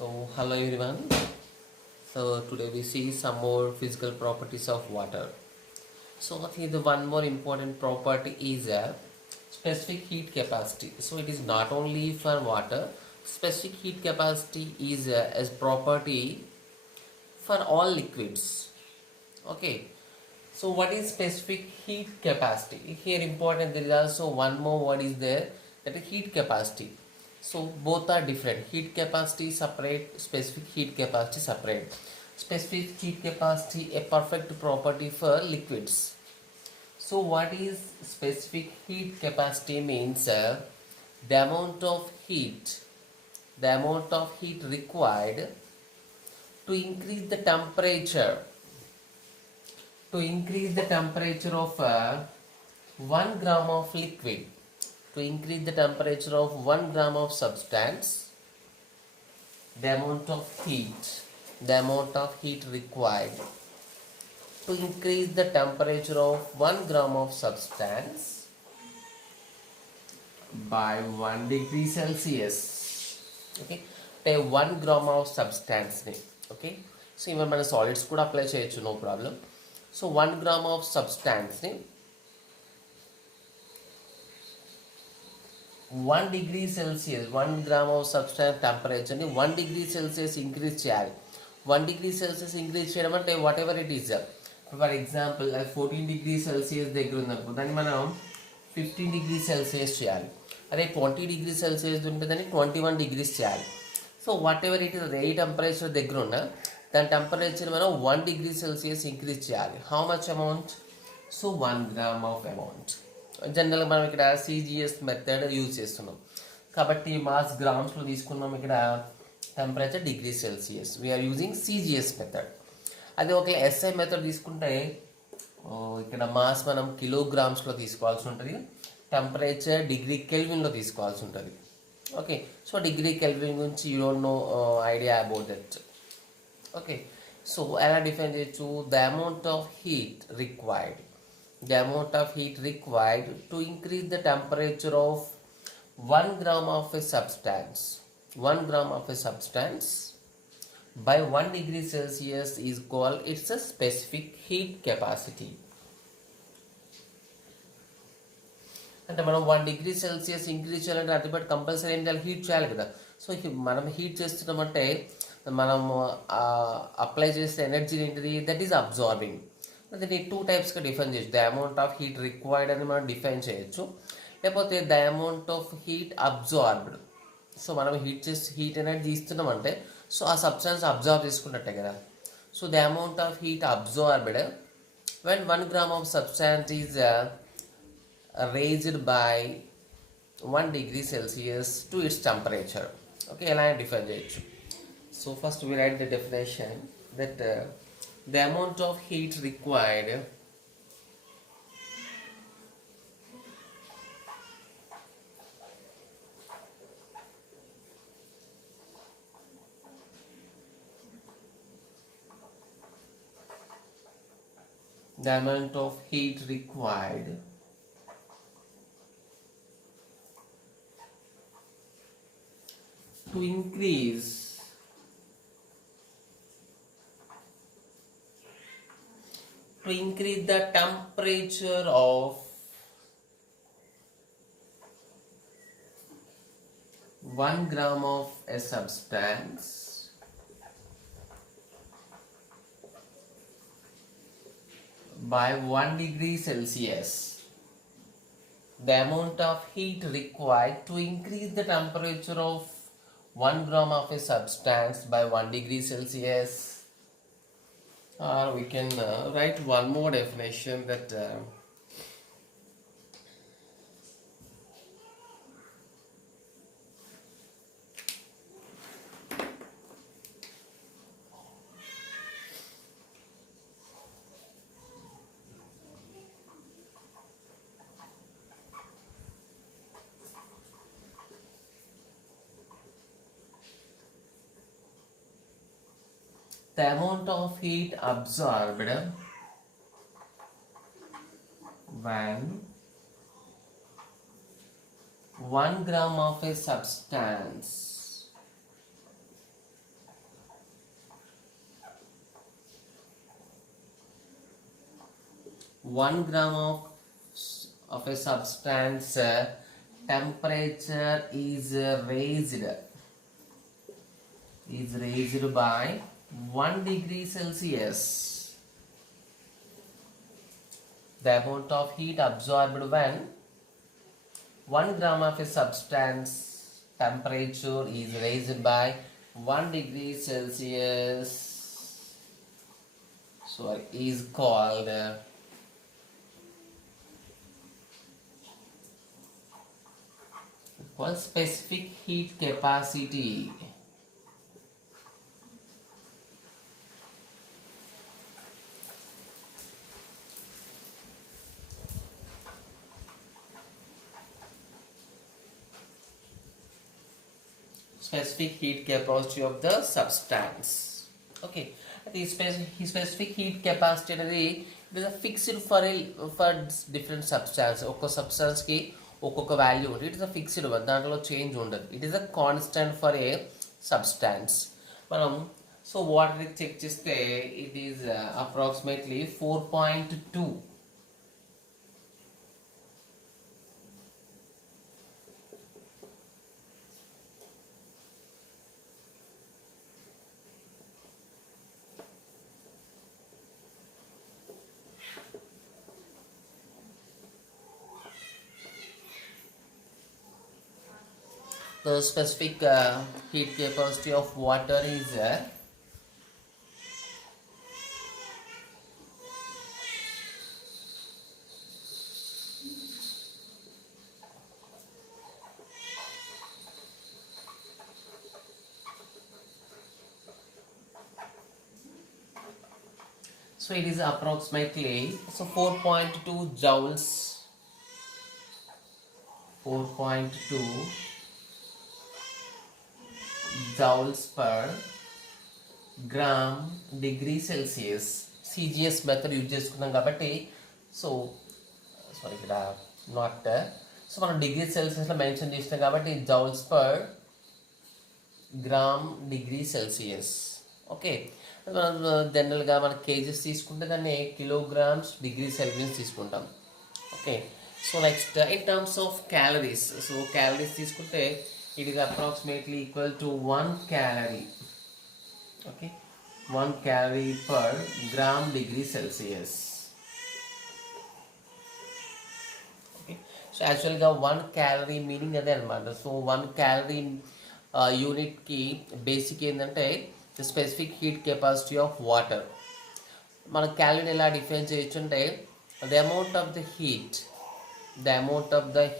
Hello everyone. Today we see some more physical properties of water. So, I think the one more important property is specific heat capacity. So, it is not only for water, specific heat capacity is as property for all liquids. Okay. So, what is specific heat capacity? Here, important, there is also one more word is there, that is heat capacity. So both are different. Heat capacity separate, specific heat capacity separate. Specific heat capacity a perfect property for liquids. So what is specific heat capacity means the amount of heat required to increase the temperature of 1 gram of liquid, to increase the temperature of 1 gram of substance, the amount of heat required to increase the temperature of 1 gram of substance by 1 degree Celsius. Okay, take 1 gram of substance. Okay, so even మన solids కూడా apply చేయొచ్చు, no problem. So 1 gram of substance ని 1 degree Celsius, 1 gram of substance temperature ని 1 degree Celsius increase చేయాలి. 1 degree Celsius increase చేయడం అంటే what ever it is. For example 14 degree Celsius దగ్గర ఉందనుకో, దాన్ని మనం 15 degree Celsius చేయాలి. అదే 20 degree Celsius ఉంటే దాన్ని 21 degrees చేయాలి. So what ever it is, ఏ టెంపరేచర్ దగ్గర ఉన్నా దాని టెంపరేచర్ మనం 1 degree Celsius ఇంక్రీజ్ చేయాలి. How much amount? So 1 gram of amount. జనరల్గా మనం ఇక్కడ సిజిఎస్ మెథడ్ యూజ్ చేస్తున్నాం కాబట్టి మాస్ గ్రామ్స్లో తీసుకున్నాం. ఇక్కడ temperature degree Celsius, we are using CGS method. అదే ఒక ఎస్ఐ మెథడ్ తీసుకుంటే ఇక్కడ మాస్ మనం కిలోగ్రామ్స్లో తీసుకోవాల్సి ఉంటుంది, టెంపరేచర్ డిగ్రీ కెల్విన్లో తీసుకోవాల్సి ఉంటుంది. ఓకే, సో డిగ్రీ కెల్విన్ గురించి you don't know idea about that. Okay, so ఎలా డిఫైన్ చేయొచ్చు? The amount of heat required, the amount of heat required to increase the temperature of 1 gram of a substance, 1 gram of a substance by 1 degree Celsius is called its a specific heat capacity. అంటే మనం 1 degree Celsius increase చేయాలంటే అది but compulsory ఏం చేయాలి? హీట్ చేయాలి కదా. సో మనం హీట్ చేస్తున్నామంటే మనం అప్లై చేసే ఎనర్జీ ఏంటిది? That is absorbing. దీన్ని 2 టైప్స్గా డిఫైన్ చేయొచ్చు. The amount of heat required అని మనం డిఫైన్ చేయొచ్చు, లేకపోతే the amount of heat absorbed. So మనం హీట్ ఎనర్జీ ఇస్తున్నామంటే సో ఆ సబ్స్టెన్స్ అబ్జార్బ్ చేసుకున్నట్టే కదా. So the amount of heat absorbed when 1 gram of substance is raised by 1 degree Celsius to its temperature. Okay, ఎలా డిఫైన్ చేయొచ్చు? So first we write the definition that the amount of heat required the amount of heat required to increase the temperature of 1 gram of a substance by 1 degree Celsius. The amount of heat required to increase the temperature of 1 gram of a substance by 1 degree Celsius. Or we can write one more definition that the amount of heat absorbed when 1 gram of a substance 1 gram of a substance temperature is raised by 1 degree Celsius. The amount of heat absorbed when 1 gram of a substance temperature is raised by 1 degree Celsius is called specific heat capacity. Specific heat capacity of the substance. Okay, the specific heat capacity అనేది it is a fixed for different substance. ఒక్కో substance కి ఒక్కొక్క వాల్యూ ఉంటుంది. It is a fixed one, దాంట్లో చేంజ్ ఉండదు. It is a constant for a substance. మనం so water check చేస్తే it is approximately 4.2. The specific heat capacity of water is so it is approximately 4.2 joules. 4.2 joules per gram degree Celsius. CGS method use చేసుకున్నాం కాబట్టి ఇక్కడ నాట్ మనం డిగ్రీ సెల్సియస్లో మెన్షన్ చేసినాం కాబట్టి joules per gram degree Celsius. Okay, మనం జనరల్గా మన కేజెస్ తీసుకుంటే దాన్ని కిలోగ్రామ్స్ డిగ్రీ సెల్సియస్ తీసుకుంటాం. Okay, so next in terms of calories. So calories తీసుకుంటే it is approximately equal to 1 calorie. Okay, 1 calorie per gram degree Celsius. Okay, so actually 1 calorie meaning అదే అనమాట. సో 1 calorie unit కి బేసిక్ ఏంటంటే specific heat capacity of water. మన క్యాలరీని ఎలా డిఫైన్ చేయొచ్చు అంటే the amount of the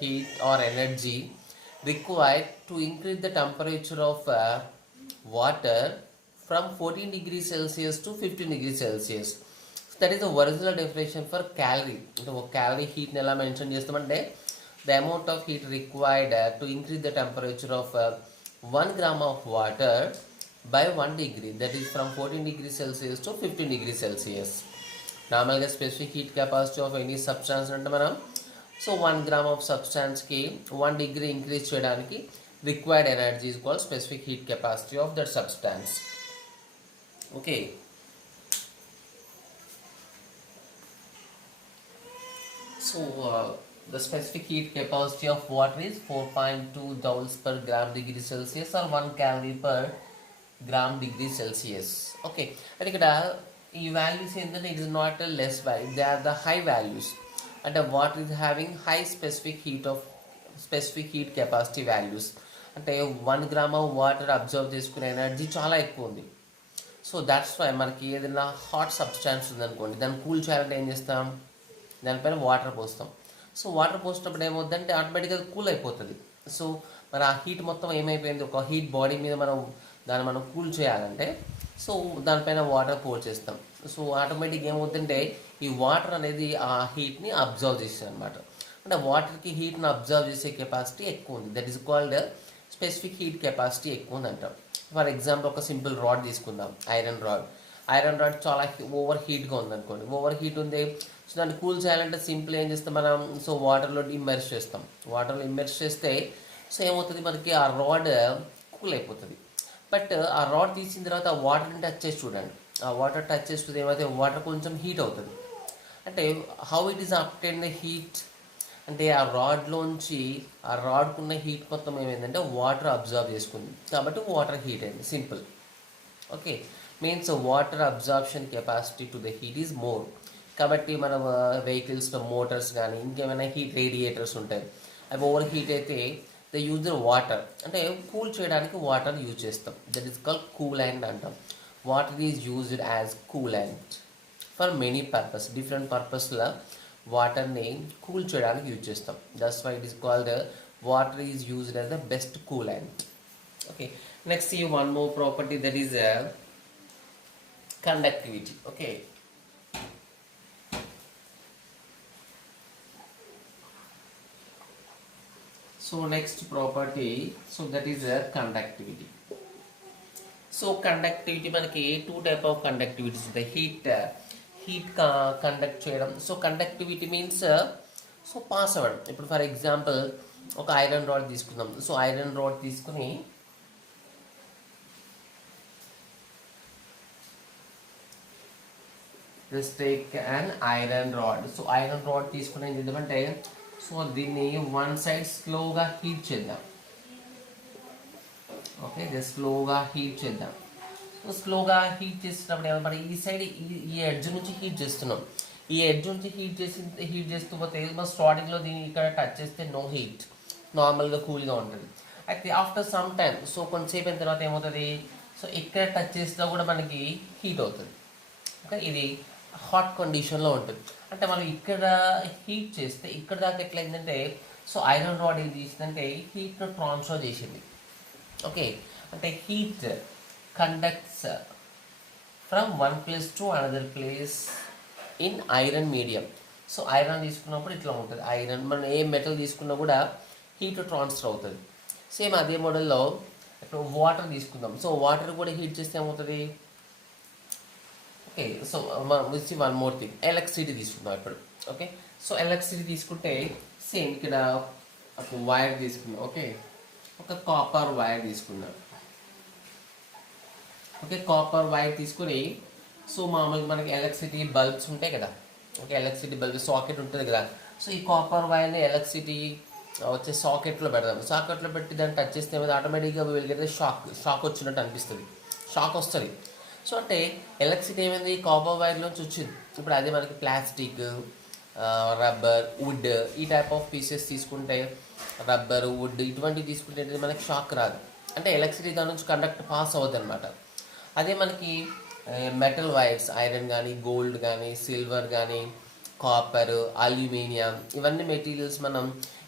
heat are energy required to increase the temperature of water from 14 degrees Celsius to 15 degrees Celsius. So that is the original definition for calorie. So calorie heat nela mention chestamante the amount of heat required to increase the temperature of 1 gram of water by 1 degree, that is from 14 degrees Celsius to 15 degrees Celsius. Normally specific heat capacity of any substance ante manam so 1 gram of substance కి 1 degree increase చేయడానికి required energy is called specific heat capacity of that substance. Okay, so the specific heat capacity of water is 4.2 joules per gram degree Celsius or 1 calorie per gram degree Celsius. Okay, అంటే ఇక్కడ ఈ values ఏంటంటే it is not less value, they are the high values. అంటే water is having high specific heat capacity values. అంటే 1 gram of water observe చేసుకునే energy చాలా ఎక్కువ ఉంది. సో దాట్స్ వై మనకి ఏదైనా హాట్ సబ్స్టాన్స్ ఉందనుకోండి, దాన్ని కూల్ చేయాలంటే ఏం చేస్తాం, దానిపైన వాటర్ పోస్తాం. సో వాటర్ పోసినప్పుడు ఏమవుతుందంటే ఆటోమేటిక్గా కూల్ అయిపోతుంది. సో మరి ఆ హీట్ మొత్తం ఏమైపోయింది, ఒక హీట్ బాడీ మీద మనం కూల్ చేయాలంటే సో దానిపైన వాటర్ పోర్ చేస్తాం. సో ఆటోమేటిక్గా ఏమవుతుందంటే ఈ వాటర్ అనేది ఆ హీట్ని అబ్జర్వ్ చేస్తుంది అనమాట. అంటే వాటర్కి హీట్ని అబ్జర్వ్ చేసే కెపాసిటీ ఎక్కువ ఉంది. That is called specific heat capacity ఎక్కువ ఉంది అంటాం. ఫర్ ఎగ్జాంపుల్ ఒక సింపుల్ రాడ్ తీసుకుందాం, ఐరన్ రాడ్ చాలా ఓవర్ హీట్గా ఉందనుకోండి. ఓవర్ హీట్ ఉంది, సో దాన్ని కూల్ చేయాలంటే సింపుల్ ఏం చేస్తాం మనం, సో వాటర్లో ఇమ్మర్స్ చేస్తాం. వాటర్లో ఇమ్మర్స్ చేస్తే సో ఏమవుతుంది, మనకి ఆ రాడ్ కూల్ అయిపోతుంది. బట్ ఆ రాడ్ తీసిన తర్వాత ఆ వాటర్ని టచ్ చేసి చూడండి, ఆ వాటర్ టచ్ చేస్తే ఏమైతే వాటర్ కొంచెం హీట్ అవుతుంది. అంటే how it is obtain the heat అంటే ఆ రాడ్లోంచి ఆ రాడ్కున్న హీట్ మొత్తం ఏమైందంటే వాటర్ అబ్జర్వ్ చేసుకుంది కాబట్టి వాటర్ హీట్ అయింది, simple. Okay, means water absorption capacity to the heat is more. కాబట్టి మన వెహికల్స్లో మోటార్స్ కానీ ఇంకేమైనా హీట్ రేడియేటర్స్ ఉంటాయి, అవి ఓవర్ హీట్ అయితే ద యూజ్ వాటర్, అంటే కూల్ చేయడానికి వాటర్ యూజ్ చేస్తాం. దట్ ఈస్ కాల్ కూలెంట్ అంటాం. Water is used as coolant for many purpose, different పర్పస్లో వాటర్ని కూల్ చేయడానికి యూజ్ చేస్తాం. That's why it is called water is used as the best coolant. Okay, next see one more property, that is conductivity. Okay, so next property, so that is conductivity. So conductivity మనకి two type of conductivities ఉంటాయి. Heat conduct చేయడం. So conductivity means so pass అవ్వడం. ఇప్పుడు for example ఒక iron rod తీసుకుందాం. So iron rod తీసుకుని just take an iron rod. So iron rod తీసుకుని ఏం చేద్దామంటే సో దీన్ని వన్ సైడ్ స్లోగా హీట్ చేద్దాం. ఓకే, జస్ట్ స్లోగా హీట్ చేద్దాం. సో స్లోగా హీట్ చేస్తున్నప్పుడు ఏమన్నమాట, ఈ సైడ్ ఈ ఎడ్జ్ నుంచి హీట్ చేస్తున్నాం. ఈ ఎడ్జ్ నుంచి హీట్ చేస్తూ పోతే మనం స్టార్టింగ్లో దీన్ని ఇక్కడ టచ్ చేస్తే నో హీట్, నార్మల్గా కూల్గా ఉంటుంది. అయితే ఆఫ్టర్ సమ్ టైమ్ సో కొంతసేపు అయిన తర్వాత ఏమవుతుంది, సో ఇక్కడ టచ్ చేసినా కూడా మనకి హీట్ అవుతుంది. ఓకే, ఇది హాట్ కండిషన్లో ఉంటుంది. అంటే మనం ఇక్కడ హీట్ చేస్తే ఇక్కడ దాకా ఎట్లయిందంటే సో ఐరన్ రాడ్ ఏం చేసిందంటే హీట్ను ట్రాన్స్ఫర్ చేసింది. ఓకే, అంటే heat conducts from one place to another place in iron medium. So iron తీసుకున్నప్పుడు ఇట్లా ఉంటుంది. ఐరన్ మనం ఏ మెటల్ తీసుకున్నా కూడా హీట్ ట్రాన్స్ఫర్ అవుతుంది. సేమ్ అదే మోడల్లో ఇప్పుడు వాటర్ తీసుకుందాం. సో వాటర్ కూడా హీట్ చేస్తే ఏమవుతుంది. ఓకే, సో వచ్చి వన్ మోర్ థింగ్, ఎలక్ట్రిసిటీ తీసుకుందాం ఇప్పుడు. ఓకే, సో ఎలక్ట్రిసిటీ తీసుకుంటే సేమ్ ఇక్కడ ఒక వైర్ తీసుకుందాం. ఓకే, ఒక కాపర్ వైర్ తీసుకుందాం. ఓకే, కాపర్ వైర్ తీసుకొని సో మామూలుగా మనకి ఎలక్ట్రిసిటీ బల్బ్స్ ఉంటాయి కదా. ఓకే, ఎలక్ట్రిసిటీ బల్బ్ సాకెట్ ఉంటుంది కదా. సో ఈ కాపర్ వైర్ని ఎలక్ట్రిసిటీ వచ్చే సాకెట్లో పెడదాం. సాకెట్లో పెట్టి దాన్ని టచ్ చేస్తే ఏమైనా ఆటోమేటిక్గా వెలిగితే షాక్ వచ్చినట్టు అనిపిస్తుంది, షాక్ వస్తుంది. సో అంటే ఎలక్ట్రిసిటీ ఏమైంది, కాపర్ వైర్లోంచి వచ్చింది. ఇప్పుడు అదే మనకి ప్లాస్టిక్, రబ్బర్, వుడ్ ఈ టైప్ ఆఫ్ పీసెస్ తీసుకుంటే, రబ్బర్, వుడ్ ఇటువంటివి తీసుకుంటే మనకి షాక్ రాదు, అంటే ఎలక్ట్రిసిటీ దాని నుంచి కండక్ట్ పాస్ అవ్వదు అనమాట. అదే మనకి మెటల్ వైర్స్, ఐరన్ కానీ, గోల్డ్ కానీ, సిల్వర్ కానీ, కాపర్, అల్యూమినియం ఇవన్నీ మెటీరియల్స్ మనం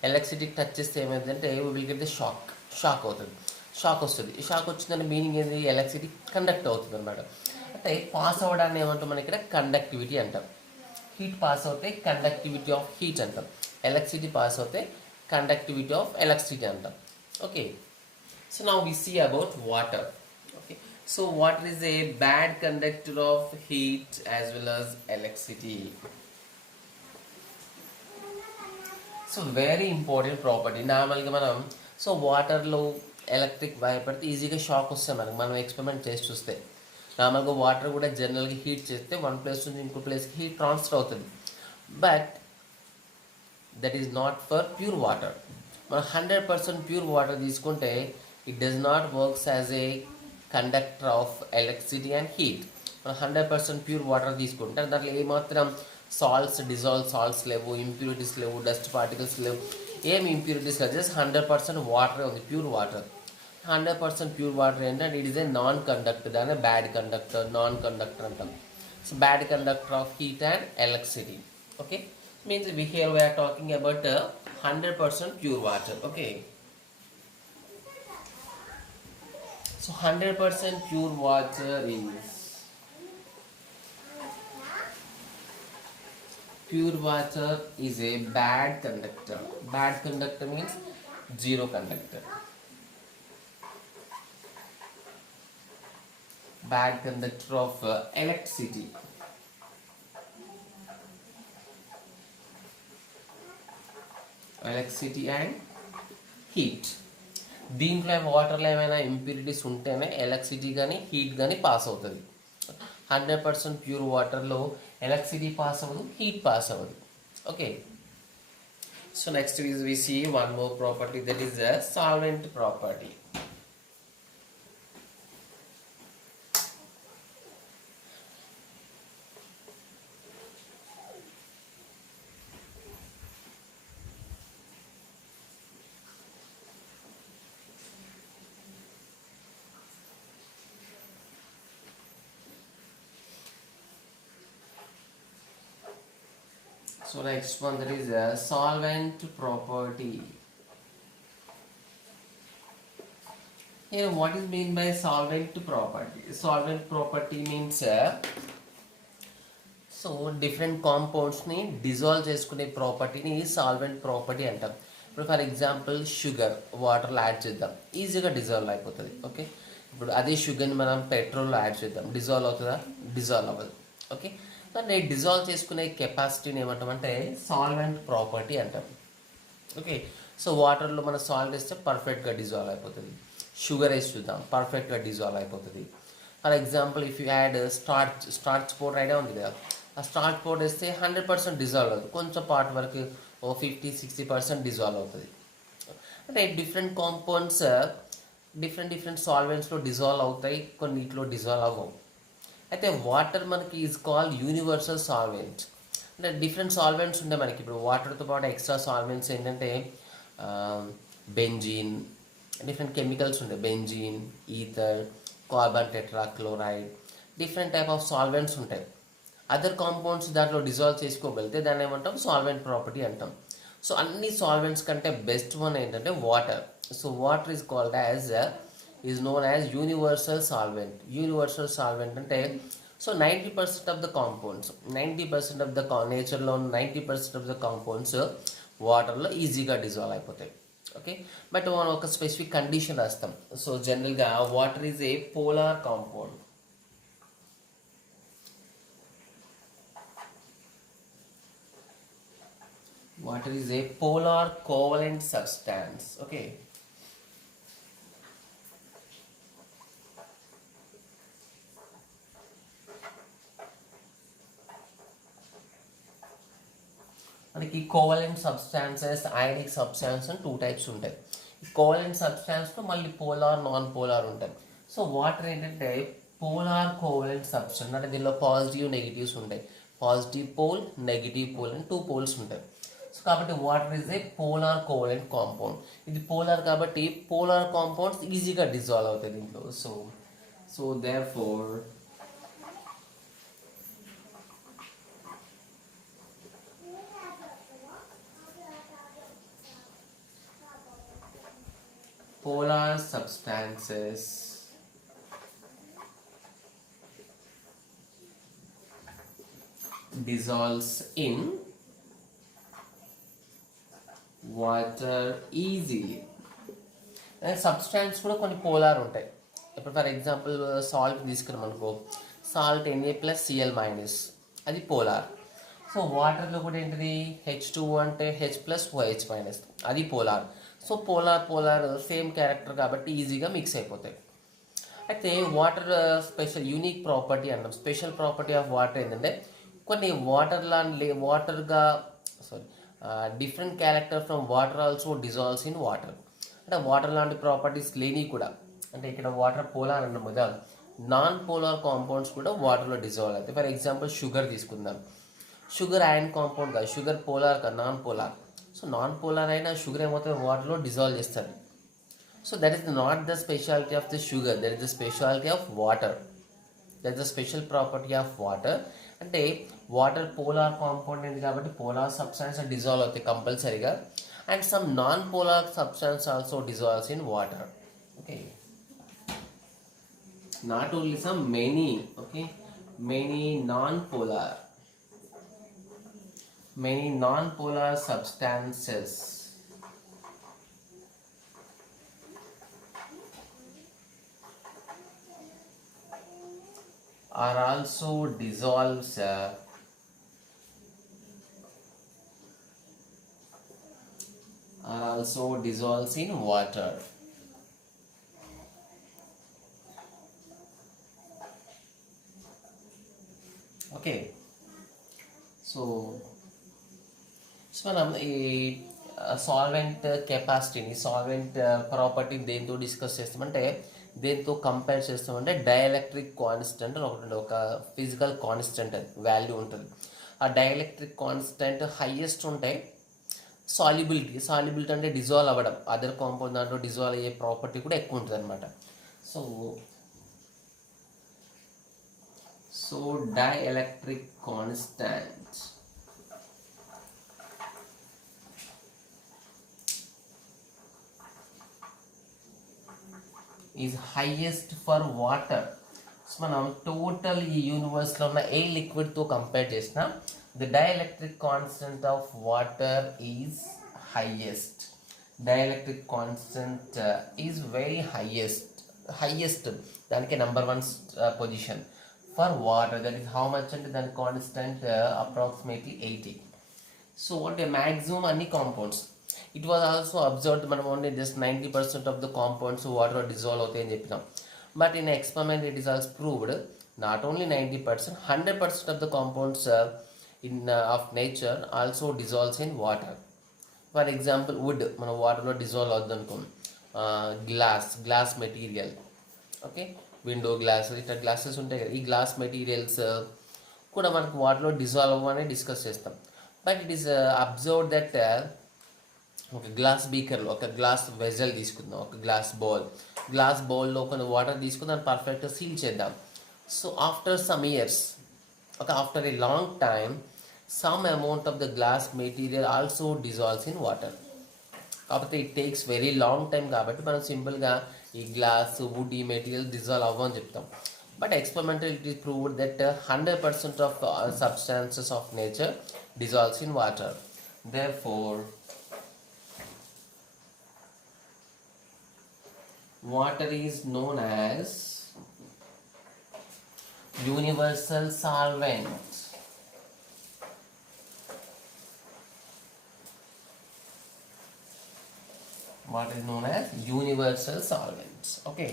ఎలక్ట్రిసిటీ టచ్ చేస్తే ఏమైందంటే విల్ గెట్ ద షాక్ అవుతుంది, షాక్ వస్తుంది. ఈ షాక్ వచ్చిందంటే మీనింగ్ ఏంది, ఎలక్ట్రిసిటీ కండక్ట్ అవుతుంది అనమాట. అంటే పాస్ అవ్వడాన్ని ఏమంటాం మనం ఇక్కడ కండక్టివిటీ అంటాం. హీట్ పాస్ అవుతే కండక్టివిటీ ఆఫ్ హీట్ అంటాం, ఎలక్ట్రిసిటీ పాస్ అవుతే కండక్టివిటీ ఆఫ్ ఎలక్ట్రిసిటీ అంటాం. Okay, so now we see about water. Okay, so water is a bad conductor of heat as well as electricity. So very important property. నార్మల్గా మనం సో వాటర్లో electric wire పడితే ఈజీగా షాక్ వస్తుంది మనకి, మనం ఎక్స్పెరిమెంట్ చేసి చూస్తే. నార్మల్గా వాటర్ కూడా జనరల్గా హీట్ చేస్తే వన్ ప్లేస్ నుంచి ఇంకో ప్లేస్కి హీట్ ట్రాన్స్ఫర్ అవుతుంది. But that is not for pure water. మనం 100% ప్యూర్ వాటర్ తీసుకుంటే it does not works as a conductor of electricity and heat. మనం 100% ప్యూర్ వాటర్ తీసుకుంటే దాంట్లో ఏమాత్రం డిజాల్వ్ సాల్ట్స్ లేవు, ఇంప్యూరిటీస్ లేవు, డస్ట్ పార్టికల్స్ లేవు, ఏం ఇంప్యూరిటీస్ లేదు, జస్ట్ 100% వాటర్ ఉంది, ప్యూర్ వాటర్. 100% ప్యూర్ వాటర్ ఏంటంటే it is A non conductor, దాన్ని బ్యాడ్ కండక్టర్, నాన్ కండక్టర్ అంటాం. So bad conductor of heat and electricity. Okay, means here we are talking about 100% pure water. Okay, so 100% pure water is a bad conductor. Bad conductor means zero conductor. Bad conductor of electricity. Electricity and heat. దీంట్లో వాటర్లో ఏమైనా ఇంప్యూరిటీస్ ఉంటేనే ఎలక్ట్రిసిటీ కానీ హీట్ కానీ పాస్ అవుతుంది. 100% ప్యూర్ వాటర్లో electricity pass అవ్వదు, heat pass అవ్వదు. Okay, so next is we see one more property, that is a solvent property. So next one, that is a solvent property. Here what is mean by solvent property? Solvent property means so different కాంపౌండ్స్ని dissolve చేసుకునే ప్రాపర్టీని solvent property అంటాం. ఇప్పుడు for example sugar వాటర్లో add చేద్దాం, ఈజీగా dissolve అయిపోతుంది. Okay, ఇప్పుడు అదే షుగర్ని మనం పెట్రోల్లో యాడ్ చేద్దాం, డిజాల్వ్ అవుతుందా? డిజాల్వ్ అవ్వదు. ఓకే, దాన్ని డిజాల్వ్ చేసుకునే కెపాసిటీని ఏమంటామంటే సాల్వెంట్ ప్రాపర్టీ అంటాం. ఓకే, సో వాటర్లో మన సాల్ట్ వేస్తే పర్ఫెక్ట్గా డిజాల్వ్ అయిపోతుంది. షుగర్ వేసి చూద్దాం, పర్ఫెక్ట్గా డిజాల్వ్ అయిపోతుంది. For example if you add starch powder idea ఉంది కదా, ఆ స్టార్చ్ పౌడర్ వేస్తే 100% డిజాల్వ్ అవుతుంది, కొంచెం పార్ట్ వరకు 50-60% డిజాల్వ్ అవుతుంది. అంటే డిఫరెంట్ కాంపౌండ్స్ డిఫరెంట్ సాల్వెంట్స్లో డిజాల్వ్ అవుతాయి, కొన్నిట్లో డిజాల్వ్ అవ్వవు. అయితే వాటర్ మనకి ఈజ్ కాల్డ్ యూనివర్సల్ సాల్వెంట్. అంటే డిఫరెంట్ సాల్వెంట్స్ ఉంటాయి మనకి. ఇప్పుడు వాటర్తో పాటు ఎక్స్ట్రా సాల్వెంట్స్ ఏంటంటే బెంజీన్, డిఫరెంట్ కెమికల్స్ ఉంటాయి, benzene, ether, carbon tetrachloride, different type of solvents ఉంటాయి. అదర్ కాంపౌండ్స్ దాంట్లో డిజాల్వ్ చేసుకోగలిగితే దాన్ని ఏమంటాం? సాల్వెంట్ ప్రాపర్టీ అంటాం. సో అన్ని సాల్వెంట్స్ కంటే బెస్ట్ వన్ ఏంటంటే water. So water is called as is known as universal solvent. Universal solvent అంటే సో 90% of the compounds, 90% of the నేచర్లో ఉన్న 90% ఆఫ్ ద కాంపౌండ్స్ వాటర్లో ఈజీగా డిజాల్వ్ అయిపోతాయి. ఓకే, బట్ మనం ఒక స్పెసిఫిక్ కండిషన్ రాస్తాం. సో జనరల్గా water is A polar compound. Water is a polar covalent substance. Okay, మనకి కోవలెంట్ సబ్స్టాన్సెస్, అయానిక్ సబ్స్టాన్స్ అని 2 టైప్స్ ఉంటాయి. కోవలెంట్ సబ్స్టాన్స్లో మళ్ళీ పోలార్, నాన్ పోలార్ ఉంటాయి. సో వాటర్ ఏంటంటే పోలార్ కోవలెంట్ సబ్స్టాన్స్, అంటే దీనిలో పాజిటివ్ నెగిటివ్స్ ఉంటాయి. పాజిటివ్ పోల్, నెగిటివ్ పోల్ అని 2 పోల్స్ ఉంటాయి. సో కాబట్టి water is A polar covalent compound. ఇది పోలార్ కాబట్టి పోలార్ కాంపౌండ్స్ ఈజీగా డిజాల్వ్ అవుతాయి దీంట్లో. So therefore polar substances dissolves in water easily. Substance కూడా కొన్ని పోలార్ ఉంటాయి. ఇప్పుడు ఫర్ ఎగ్జాంపుల్ సాల్ట్ తీసుకున్నాం అనుకో, సాల్ట్ Na+Cl- అది పోలార్. సో వాటర్లో కూడా ఏంటిది H2 అంటే H+OH-, అది polar. So polar same character కాబట్టి ఈజీగా మిక్స్ అయిపోతాయి. అయితే వాటర్ స్పెషల్ యూనిక్ ప్రాపర్టీ అన్నాం. స్పెషల్ ప్రాపర్టీ ఆఫ్ వాటర్ ఏంటంటే కొన్ని వాటర్గా different character from water also dissolves in water. అంటే వాటర్ లాంటి ప్రాపర్టీస్ లేని కూడా, అంటే ఇక్కడ వాటర్ పోలార్ అన్నాం కదా, నాన్ పోలార్ కాంపౌండ్స్ కూడా వాటర్లో డిజాల్వ్ అవుతాయి. ఫర్ ఎగ్జాంపుల్ షుగర్ తీసుకుందాం. షుగర్ అయన్ కాంపౌండ్ కాదు, షుగర్ పోలార్ కాదు, non polar. So non polar అయినా షుగర్ ఏమవుతుంది, వాటర్లో డిజాల్వ్ చేస్తుంది. So that is not the speciality of the sugar, that is the speciality of water. That is the special property of water. అంటే water polar compound ఉంది కాబట్టి polar substance dissolve అవుతాయి కంపల్సరీగా, and some non polar substance also dissolves in water. Okay, not only some, many. Okay, many non-polar substances are also dissolves in water. Okay. So మనం ఈ సాల్వెంట్ కెపాసిటీని, solvent property దేంతో డిస్కస్ చేస్తామంటే, దేంతో కంపేర్ చేస్తామంటే డైఎలక్ట్రిక్ కాన్స్టెంట్ అని ఒకటి ఉంటుంది. ఒక ఫిజికల్ కాన్స్టెంట్ వాల్యూ ఉంటుంది. ఆ డైఎలక్ట్రిక్ కాన్స్టెంట్ హైయెస్ట్ ఉంటే సాల్యుబిలిటీ అంటే డిజాల్వ్ అవ్వడం, అదర్ కాంపౌండ్ దాంట్లో డిజాల్వ్ అయ్యే ప్రాపర్టీ కూడా ఎక్కువ ఉంటుంది అనమాట. So so dielectric constant is highest for water. So మనం టోటల్ ఈ యూనివర్స్లో ఉన్న ఏ లిక్విడ్తో కంపేర్ చేసినా the dielectric constant of water is highest. Dielectric constant is very highest దానికి number 1 position for water. That is how much అంటే దాని కాన్స్టెంట్ అప్రాక్సిమేట్లీ 80. సో అంటే మ్యాక్సిమం అన్ని కాంపౌండ్స్. ఇట్ వాజ్ ఆల్సో అబ్జర్వ్డ్, మనం only just 90% of the compounds water dissolve అవుతాయని చెప్పినాం. But in experiment it is also proved not only 90%, 100% of the compounds of nature also dissolves in water. For example wood మనం వాటర్లో dissolve అవుద్ది అనుకోండి. Glass material, okay, window glass, ఇట్లా glasses ఉంటాయి కదా, ఈ గ్లాస్ మెటీరియల్స్ కూడా మనకు వాటర్లో డిజాల్వ్ అవ్వని డిస్కస్ చేస్తాం. But it is observe that ఒక గ్లాస్ బీకర్లో, ఒక గ్లాస్ వెజల్ తీసుకుందాం, ఒక గ్లాస్ బౌల్లో కొన్ని వాటర్ తీసుకుని దాన్ని పర్ఫెక్ట్గా సీల్ చేద్దాం. So after some years, after a long time, some amount of the glass material also dissolves in water. కాకపోతే it takes very long time కాబట్టి మనం సింపుల్గా ఈ గ్లాస్, వుడ్, ఈ మెటీరియల్ డిజాల్వ్ అవ్వని చెప్తాం. But experimental it is proved that 100% of substances of nature dissolves in water. Therefore, water is known as universal solvent. What is known as universal solvents. Okay.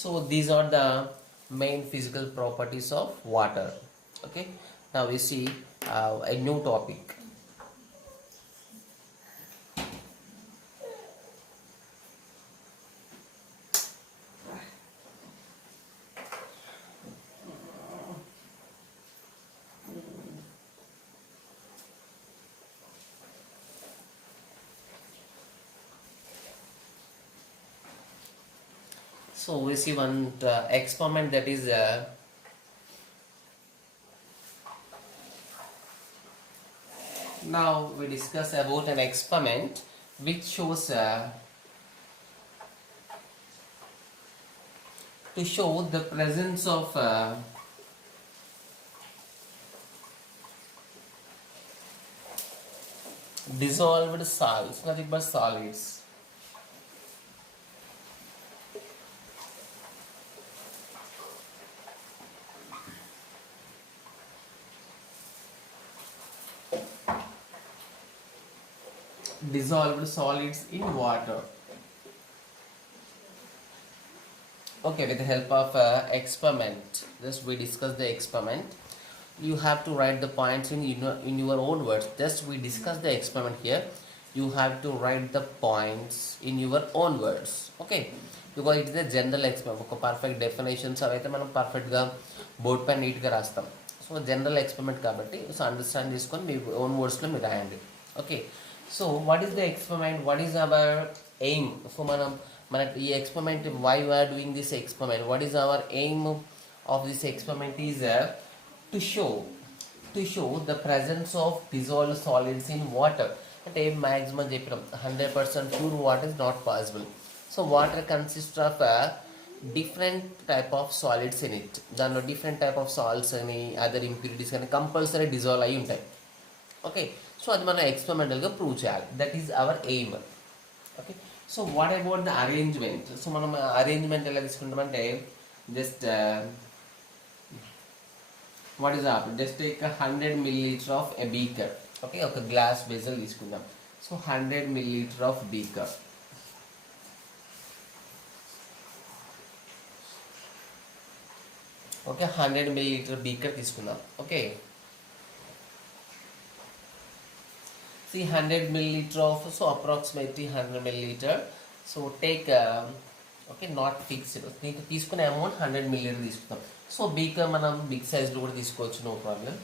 So these are the main physical properties of water. Okay, now we see a new topic. So we see one experiment, that is now we discuss about an experiment which shows to show the presence of dissolved salts, nothing but solids. Dissolved solids in water. Okay, with the help of experiment, just we discuss the experiment. You have to write the points in your own words. Just we discuss the experiment here. You have to write the points in your own words. Okay, because it is a general experiment. ఒక perfect definitions అవైతే మనం పర్ఫెక్ట్గా board పైన నీట్గా రాస్తాం. So general experiment కాబట్టి so understand చేసుకొని మీ ఓన్ వర్డ్స్లో మీరు రాయండి. Okay, so what is the experiment, what is our aim? So మనకి ఈ experiment, why you are doing this experiment, what is our aim of this experiment is to show the presence of dissolved solids in water. అంటే maximum చెప్పినాం 100% pure water is not possible. So water consist of different type of solids in it. దానిలో different type of salts అని other impurities కానీ compulsory dissolve అయి ఉంటాయి. Okay, so అది మనం ఎక్స్పెరిమెంటల్గా ప్రూవ్ చేయాలి. That is our aim. Okay, so what about the arrangement? So మనం అరేంజ్మెంట్ ఎలా తీసుకుంటామంటే just what is up just take 100 ml of a beaker. Okay, ఒక గ్లాస్ వెజల్ తీసుకుందాం. So 100 milliliter of beaker. Okay, 100 milliliter beaker తీసుకుందాం. Okay, see 100 milliliter of, so approximately 100 milliliter. So take okay, not fixed, నీకు తీసుకునే amount 100 milliliter తీసుకుందాం. So beaker మనం big సైజ్లో కూడా తీసుకోవచ్చు, no problem.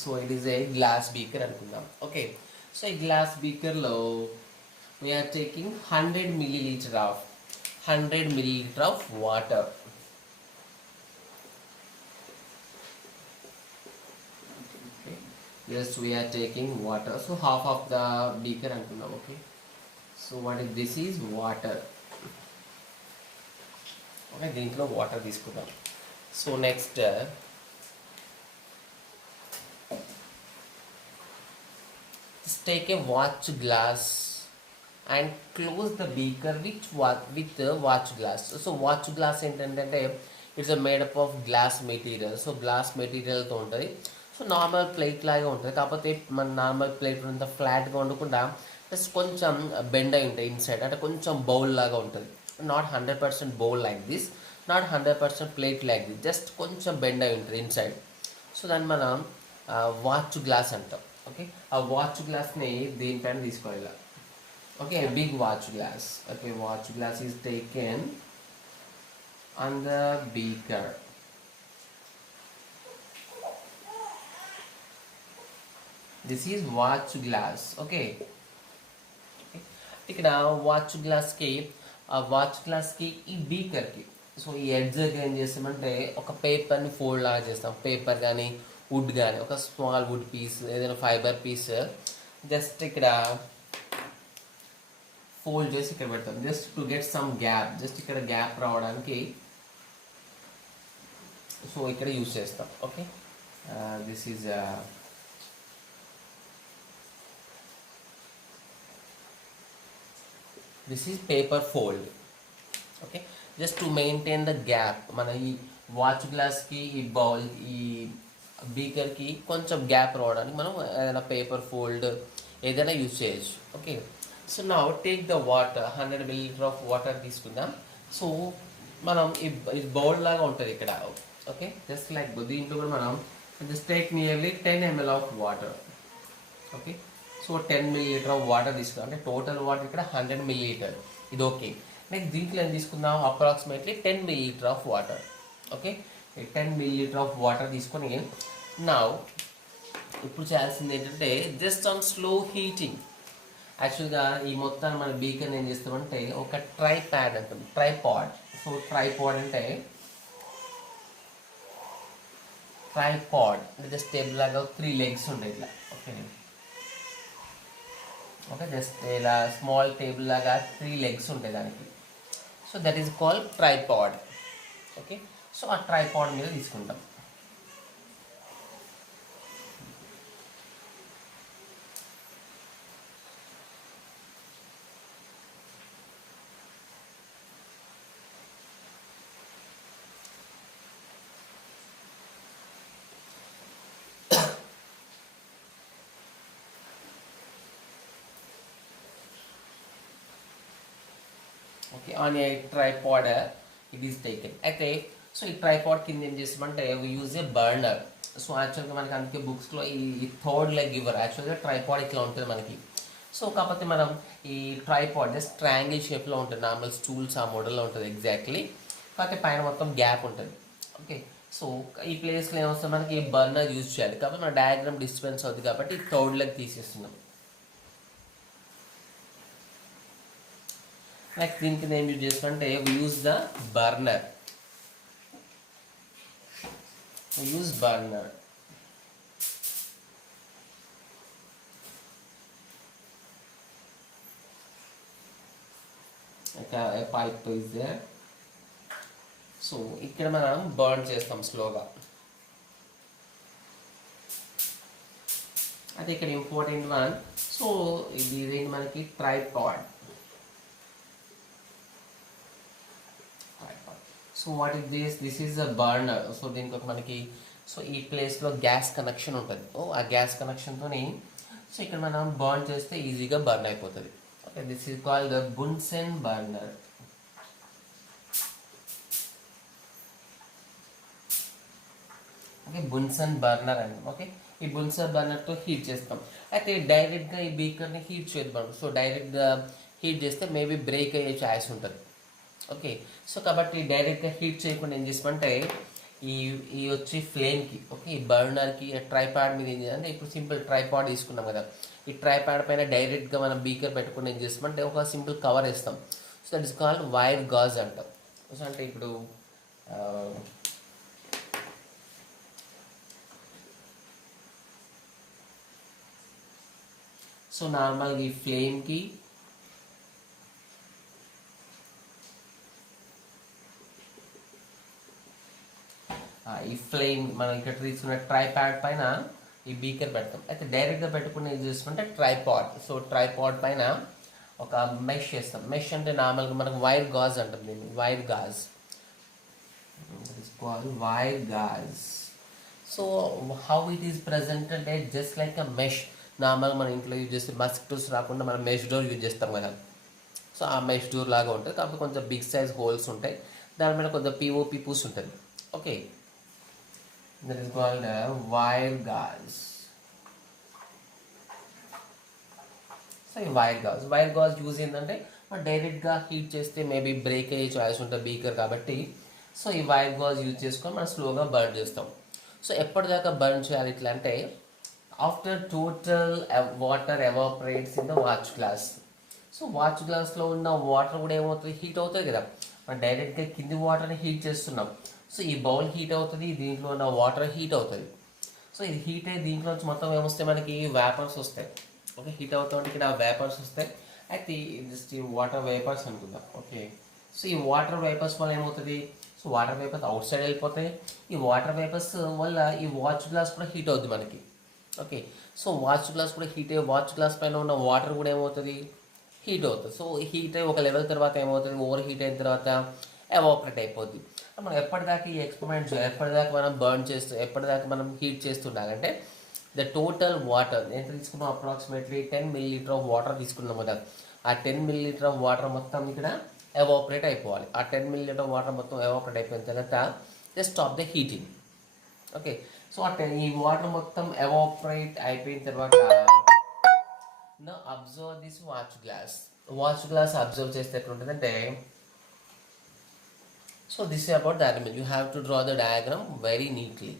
So it is a glass beaker అనుకుందాం. Okay, so ఈ గ్లాస్ బీకర్లో we are taking 100 milliliter of water. Okay, yes, we are taking water. So half of the beaker అనుకుందాం. Okay, so what is this is water. Okay, దీంట్లో వాటర్ తీసుకుందాం. So next take a watch glass and close the beaker with watch glass. So watch glass ఏంటంటే it's made up of glass material. So glass మెటీరియల్తో ఉంటుంది. So normal plate లాగా ఉంటుంది, కాకపోతే మన normal plate అంతా ఫ్లాట్గా ఉండకుండా జస్ట్ కొంచెం బెండ్ అయి ఉంటాయి ఇన్సైడ్, అంటే కొంచెం బౌల్ లాగా ఉంటుంది. Not 100% bowl like this, not 100% plate like this, just కొంచెం బెండ్ అయి ఉంటుంది ఇన్సైడ్. సో దాన్ని మనం వాచ్ గ్లాస్ అంటాం. ఓకే, ఆ వాచ్ గ్లాస్ని దీనిపైన తీసుకోవాలి. Okay, big watch glass. Okay, watch glass is taken on the beaker. This is watch glass. Okay, ఇక్కడ వాచ్ గ్లాస్కి ఈ బీకర్కి, సో ఈ ఎడ్జ్కి ఏం చేస్తామంటే ఒక పేపర్ని ఫోల్డ్ లాగా చేస్తాం. పేపర్ కానీ వుడ్ కానీ, ఒక స్మాల్ వుడ్ పీస్, ఏదైనా ఫైబర్ పీస్ జస్ట్ ఇక్కడ ఫోల్డ్ చేసి ఇక్కడ పెడతాం, just to get some gap, just ఇక్కడ గ్యాప్ రావడానికి. సో ఇక్కడ యూజ్ చేస్తాం. Okay, this is paper fold. Okay, just to maintain the gap. మన ఈ వాచ్ గ్లాస్కి ఈ బౌల్ ఈ బీకర్కి కొంచెం గ్యాప్ రావడానికి మనం ఏదైనా పేపర్ ఫోల్డ్ ఏదైనా యూజ్ చేయొచ్చు. Okay, so now take the water, 100 milliliter of water తీసుకుందాం. సో మనం ఈ బౌల్ లాగా ఉంటుంది ఇక్కడ. ఓకే, జస్ట్ లైక్ దీంట్లో కూడా మనం just take nearly 10 ml of water. Okay, so 10 milliliter of water తీసుకుందాం. అంటే టోటల్ వాటర్ ఇక్కడ 100 milliliter, ఇది ఓకే. నెక్స్ట్ దీంట్లో ఏం తీసుకుందాం, అప్రాక్సిమేట్లీ 10 milliliter of water. Okay, 10 milliliter of water తీసుకొని నా ఇప్పుడు చేయాల్సింది ఏంటంటే జస్ట్ ఆన్ స్లో హీటింగ్. యాక్చువల్గా ఈ మొత్తాన్ని మన బీకర్ని ఏం చేస్తామంటే ఒక ట్రైపాడ్ అంటాం, ట్రైపాడ్. సో ట్రైపాడ్ అంటే జస్ట్ టేబుల్ లాగా 3 legs ఉంటాయి ఇట్లా. ఓకే, జస్ట్ ఇలా స్మాల్ టేబుల్ లాగా 3 legs ఉంటాయి దానికి. So that is called tripod. Okay, so ఆ ట్రైపాడ్ మీద తీసుకుంటాం. Okay, on a tripod it is taken. అయితే సో ఈ ట్రైపాడ్ కింద ఏం చేస్తామంటే యూజ్ ఏ బర్నర్. సో యాక్చువల్గా మనకి అందుకే బుక్స్లో ఈ థర్డ్ లెగ్ ఇవ్వరు. యాక్చువల్గా ట్రైపాడ్ ఇట్లా ఉంటుంది మనకి. సో కాకపోతే మనం ఈ ట్రైపాడ్ జస్ట్ ట్రయాంగిల్ షేప్లో ఉంటుంది, నార్మల్ స్టూల్స్ ఆ మోడల్లో ఉంటుంది ఎగ్జాక్ట్లీ. కాకపోతే పైన మొత్తం గ్యాప్ ఉంటుంది. ఓకే, సో ఈ ప్లేస్లో ఏమొస్తుంది మనకి ఈ బర్నర్ యూజ్ చేయాలి, కాబట్టి మన డయాగ్రామ్ డిస్టర్బెన్స్ అవుతుంది, కాబట్టి ఈ థర్డ్ లెగ్ తీసేస్తున్నాం. నెక్స్ట్ దీనికి ఏం యూజ్ చేస్తామంటే use the burner. use burner. Okay, a pipe is there. So ఇక్కడ మనం బర్న్ చేస్తాం స్లోగా. అది ఇక్కడ ఇంపార్టెంట్ వన్. సో ఇది మనకి tripod. So what is this is a burner. So దీనికి ఒక మనకి సో ఈ ప్లేస్లో గ్యాస్ కనెక్షన్ ఉంటుంది. ఆ గ్యాస్ కనెక్షన్తోని సో ఇక్కడ మనం బర్న్ చేస్తే ఈజీగా బర్న్ అయిపోతుంది. Okay, this is called the Bunsen burner. Okay, Bunsen burner అండి. ఓకే, ఈ బున్సన్ బర్నర్తో హీట్ చేస్తాం. అయితే డైరెక్ట్గా ఈ బీకర్ని హీట్ చేయడం. సో డైరెక్ట్గా హీట్ చేస్తే మేబీ బ్రేక్ అయ్యే ఛాయిస్ ఉంటుంది. ఓకే, సో కాబట్టి డైరెక్ట్గా హీట్ చేయకుండా ఏం చేస్తామంటే ఈ ఈ వచ్చి ఫ్లేమ్కి, ఓకే, ఈ బర్నర్కి ట్రైపాడ్ మీద ఏం చేయాలంటే ఇప్పుడు సింపుల్ ట్రైపాడ్ తీసుకున్నాం కదా, ఈ ట్రైపాడ్ పైన డైరెక్ట్గా మనం బీకర్ పెట్టుకుని ఏం చేస్తామంటే ఒక సింపుల్ కవర్ వేస్తాం. So that is called wire gauge అంటాం. సో అంటే ఇప్పుడు సో నార్మల్గా ఈ ఫ్లేమ్కి ఈ ఫ్లేమ్ మనం ఇక్కడ తీసుకున్న ట్రైపాడ్ పైన ఈ బీకర్ పెడతాం. అయితే డైరెక్ట్గా పెట్టుకుని ఏం చేసుకుంటే ట్రైపాడ్, సో ట్రైపాడ్ పైన ఒక మెష్ చేస్తాం. మెష్ అంటే నార్మల్గా మనకు వైర్ గాజ్ అంటాం దీన్ని, wire gauge. Wire gauge. So how it is present అంటే జస్ట్ లైక్ అ మెష్. నార్మల్గా మన ఇంట్లో యూజ్ చేస్తే మస్కిటోస్ రాకుండా మనం మెష్ డోర్ యూజ్ చేస్తాం కదా, సో ఆ మెష్ డోర్ లాగా ఉంటుంది. కాబట్టి కొంచెం బిగ్ సైజ్ హోల్స్ ఉంటాయి, దాని మీద కొంచెం పిఓపి పూస్ ఉంటుంది. Okay, that is called wire gauge. So ఈ వైర్ గాజ్ యూజ్ ఏంటంటే డైరెక్ట్గా హీట్ చేస్తే మేబీ బ్రేక్ అయ్యే ఛాయిస్ ఉంటుంది బీకర్ కాబట్టి. సో ఈ వైర్ గాజ్ యూజ్ చేసుకొని మనం స్లోగా బర్న్ చేస్తాం. సో ఎప్పటిదాకా బర్న్ చేయాలి ఇట్లా అంటే after total water evaporates in the watch glass. So watch గ్లాస్లో ఉన్న వాటర్ కూడా ఏమవుతుంది, హీట్ అవుతుంది కదా. మనం డైరెక్ట్గా కింది వాటర్ని హీట్ చేస్తున్నాం. సో ఈ బౌల్ హీట్ అవుతుంది, దీంట్లో ఉన్న వాటర్ హీట్ అవుతుంది. సో ఇది హీట్ అయ్యి దీంట్లో నుంచి మొత్తం ఏమొస్తాయి, మనకి వేపర్స్ వస్తాయి. ఓకే, హీట్ అవుతుంది ఇక్కడ వేపర్స్ వస్తాయి. అయితే జస్ట్ ఈ వాటర్ వేపర్స్ అనుకుందాం. ఓకే, సో ఈ వాటర్ వేపర్స్ వల్ల ఏమవుతుంది, so water vapours out side వెళ్ళిపోతాయి. ఈ వాటర్ వేపర్స్ వల్ల ఈ వాచ్ గ్లాస్ కూడా హీట్ అవుతుంది మనకి. ఓకే, సో వాచ్ గ్లాస్ కూడా హీట్ అయ్యి వాచ్ గ్లాస్ పైన ఉన్న వాటర్ కూడా ఏమవుతుంది, హీట్ అవుతుంది. సో హీట్ అయ్యి ఒక లెవెల్ తర్వాత ఏమవుతుంది, ఓవర్ హీట్ అయిన తర్వాత ఎవాపరేట్ అయిపోద్ది. మనం ఎప్పటిదాకా ఈ ఎక్స్పెరిమెంట్స్ ఎప్పటిదాకా మనం బర్న్ చేస్తూ ఎప్పటిదాకా మనం హీట్ చేస్తుండాలంటే ద టోటల్ వాటర్ ఎంత తీసుకున్నాం, అప్రాక్సిమేట్లీ 10 ml ఆఫ్ వాటర్ తీసుకున్నాం కదా, ఆ 10 ml ఆఫ్ వాటర్ మొత్తం ఇక్కడ ఎవాపరేట్ అయిపోవాలి. ఆ 10 ml ఆఫ్ వాటర్ మొత్తం ఎవాపరేట్ అయిపోయిన తర్వాత just stop the heating. Okay, so ఈ వాటర్ మొత్తం ఎవాపరేట్ అయిపోయిన తర్వాత observe this watch glass observe చేస్తే ఎట్లుంటుందంటే, so this is about the animal. You have to draw the diagram very neatly.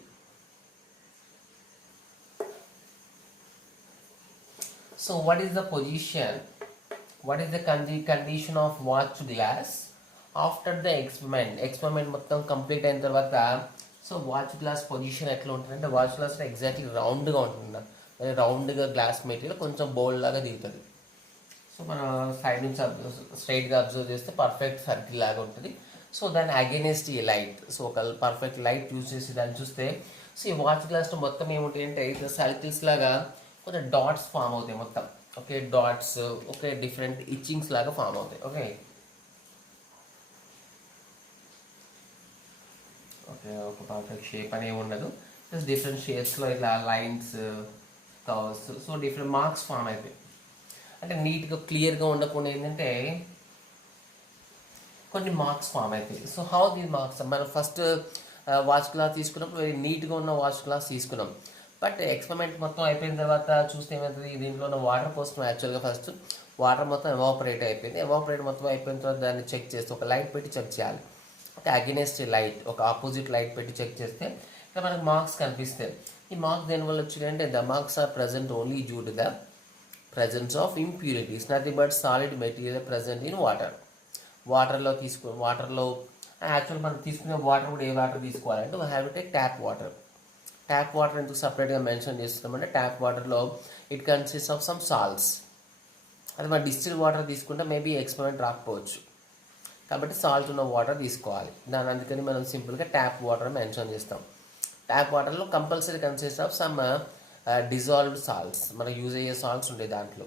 So what is the position, what is the condition of watch glass after the experiment మొత్తం కంప్లీట్ అయిన తర్వాత so watch glass position ఎట్లా ఉంటుందంటే watch glass exactly రౌండ్గా ఉంటుంది. రౌండ్గా glass material కొంచెం bowl లాగా దిగుతుంది. సో మనం సైడ్ నుంచి స్ట్రైట్గా అబ్జర్వ్ చేస్తే పర్ఫెక్ట్ సర్కిల్ లాగా ఉంటుంది. సో దాని అగెనిస్ట్ ఈ లైట్, సో ఒక పర్ఫెక్ట్ లైట్ యూజ్ చేసి దాన్ని చూస్తే సో ఈ వాచ్ గ్లాస్లో మొత్తం ఏముంటాయి అంటే ఇట్లా సర్కిల్స్ లాగా కొంచెం డాట్స్ ఫామ్ అవుతాయి మొత్తం. Okay, dots okay different etchings లాగా ఫామ్ అవుతాయి. ఓకే ఓకే ఒక పర్ఫెక్ట్ షేప్ అనేవి ఉండదు, ప్లస్ డిఫరెంట్ షేప్స్లో ఇట్లా lines covers so different marks form అవుతాయి. అంటే నీట్గా క్లియర్గా ఉండకుండా ఏంటంటే కొన్ని మార్క్స్ ఫామ్ అవుతాయి. సో హౌ దీ మార్క్స్, మనం ఫస్ట్ వాచ్ గ్లాస్ తీసుకున్నప్పుడు వెరీ నీట్గా ఉన్న వాచ్ గ్లాస్ తీసుకున్నాం. బట్ ఎక్స్పెరిమెంట్ మొత్తం అయిపోయిన తర్వాత చూస్తే ఏమవుతుంది, దీంట్లో ఉన్న వాటర్ కోసం యాక్చువల్గా ఫస్ట్ వాటర్ మొత్తం ఎవాపరేట్ అయిపోయింది. ఎవాపరేట్ మొత్తం అయిపోయిన తర్వాత దాన్ని చెక్ చేస్తే ఒక లైట్ పెట్టి చెక్ చేయాలి. ఒక అగెనెస్ట్ లైట్, ఒక ఆపోజిట్ లైట్ పెట్టి చెక్ చేస్తే ఇక్కడ మనకు మార్క్స్ కనిపిస్తాయి. ఈ మార్క్స్ దేనివల్ల వచ్చినాయంటే the marks are present only due to the presence of impurities, nothing but solid material present in water. వాటర్లో యాక్చువల్ మనం తీసుకునే వాటర్ కూడా ఏ వాటర్ తీసుకోవాలంటే we have to take tap water. Tap water ఎందుకు సపరేట్గా మెన్షన్ చేస్తున్నామంటే ట్యాప్ వాటర్లో it consist of some salts. అది మన డిస్టిల్ వాటర్ తీసుకుంటే మేబీ ఎక్స్పెరిమెంట్ రాకపోవచ్చు, కాబట్టి సాల్ట్ ఉన్న వాటర్ తీసుకోవాలి. దాని అందుకని మనం సింపుల్గా ట్యాప్ వాటర్ మెన్షన్ చేస్తాం. ట్యాప్ వాటర్లో compulsory consist of some dissolved salts, మనకు యూజ్ అయ్యే సాల్ట్స్ ఉంటాయి దాంట్లో.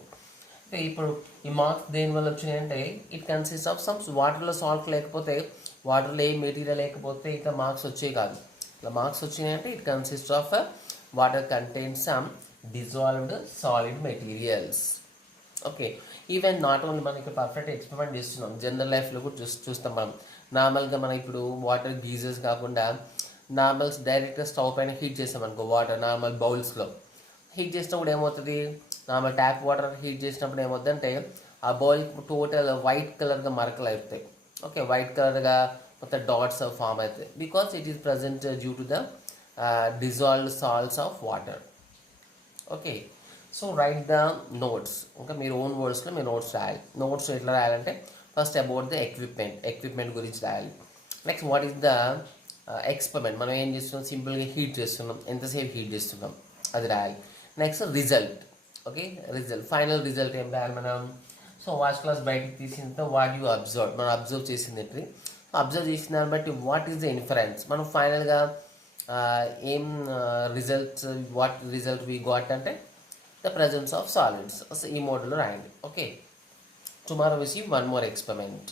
ఇప్పుడు ఈ మార్క్స్ దేనివల్ల వచ్చినాయంటే ఇట్ కన్సిస్ట్ ఆఫ్ సమ్స్ వాటర్లో సాల్ట్ లేకపోతే వాటర్లో ఏ మెటీరియల్ లేకపోతే ఇట్లా మార్క్స్ వచ్చేవి కాదు. ఇట్లా మార్క్స్ వచ్చినాయంటే it consist of water contains some dissolved solid materials. Okay, even not only మనం ఇక్కడ పర్ఫెక్ట్ ఎక్స్పెరిమెంట్ చేస్తున్నాం, జనరల్ లైఫ్లో కూడా చూస్తాం మనం. నార్మల్గా మనం ఇప్పుడు వాటర్ గీజర్స్ కాకుండా నార్మల్స్ డైరెక్ట్గా స్టవ్ పైన హీట్ చేస్తాం అనుకో, వాటర్ నార్మల్ బౌల్స్లో హీట్ చేసినప్పుడు ఏమవుతుంది, నార్మల్ ట్యాప్ వాటర్ హీట్ చేసినప్పుడు ఏమవుతుందంటే ఆ బౌల్ టోటల్ వైట్ కలర్గా మరకలు అవుతాయి. ఓకే, వైట్ కలర్గా మొత్తం డాట్స్ ఫామ్ అవుతాయి because it is present due to the dissolved salts of water. Okay, so right the notes. ఇంకా మీరు ఓన్ వర్డ్స్లో మీరు నోట్స్ రాయాలి. నోట్స్ ఎట్లా రాయాలంటే ఫస్ట్ అబౌట్ ద ఎక్విప్మెంట్ గురించి రాయాలి. Next what is the experiment, మనం ఏం చేస్తున్నాం, సింపుల్గా హీట్ చేస్తున్నాం, ఎంతసేపు హీట్ చేస్తున్నాం అది రాయాలి. Next result. Okay, result final result ఏం రాయాలి మనం. సో వాచ్ క్లాస్ బయటకు తీసిన తర్వాత వాట్ యూ అబ్జర్వ్, మనం అబ్జర్వ్ చేసింది అబ్జర్వ్ చేసిన దాన్ని బట్టి వాట్ ఈస్ ద ఇన్ఫరెన్స్, మనం ఫైనల్గా ఏం results, what result we got అంటే ద presence of solids. ఈ మోడల్లో రాయండి. Okay, tomorrow we see one more experiment.